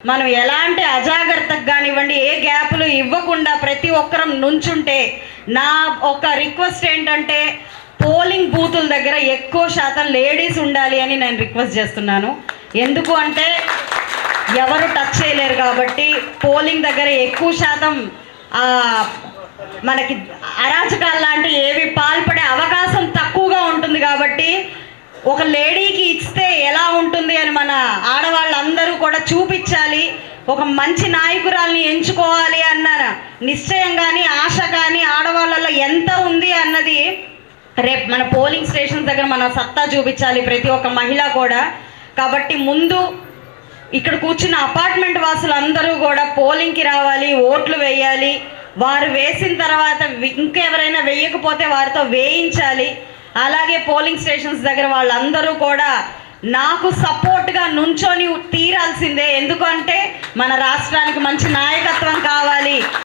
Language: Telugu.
మనం ఎలాంటి అజాగ్రత్తకు కానివ్వండి ఏ గ్యాపులు ఇవ్వకుండా ప్రతి ఒక్కరం నుంచుంటే నా ఒక రిక్వెస్ట్ ఏంటంటే పోలింగ్ బూతుల దగ్గర ఎక్కువ శాతం లేడీస్ ఉండాలి అని నేను రిక్వెస్ట్ చేస్తున్నాను. ఎందుకు అంటే ఎవరు టచ్ చేయలేరు కాబట్టి పోలింగ్ దగ్గర ఎక్కువ శాతం మనకి అరాచకాలు లాంటి ఏవి పాల్పడే అవకాశం తక్కువగా ఉంటుంది కాబట్టి ఒక లేడీకి ఇస్తే ఎలా ఉంటుంది అని మన ఆడవాళ్ళందరూ కూడా చూపించాలి. ఒక మంచి నాయకురాల్ని ఎంచుకోవాలి అన్న నిశ్చయం కానీ ఆశ కానీ ఆడవాళ్ళలో ఎంత ఉంది అన్నది రేపు మన పోలింగ్ స్టేషన్స్ దగ్గర మన సత్తా చూపించాలి ప్రతి ఒక్క మహిళ కూడా. కాబట్టి ముందు ఇక్కడ కూర్చున్న అపార్ట్మెంట్ వాసులందరూ కూడా పోలింగ్కి రావాలి ఓట్లు వేయాలి. వారు వేసిన తర్వాత ఇంకెవరైనా వేయకపోతే వారితో వేయించాలి. అలాగే పోలింగ్ స్టేషన్స్ దగ్గర వాళ్ళందరూ కూడా నాకు సపోర్ట్గా నుంచొని తీరాల్సిందే. ఎందుకంటే మన రాష్ట్రానికి మంచి నాయకత్వం కావాలి.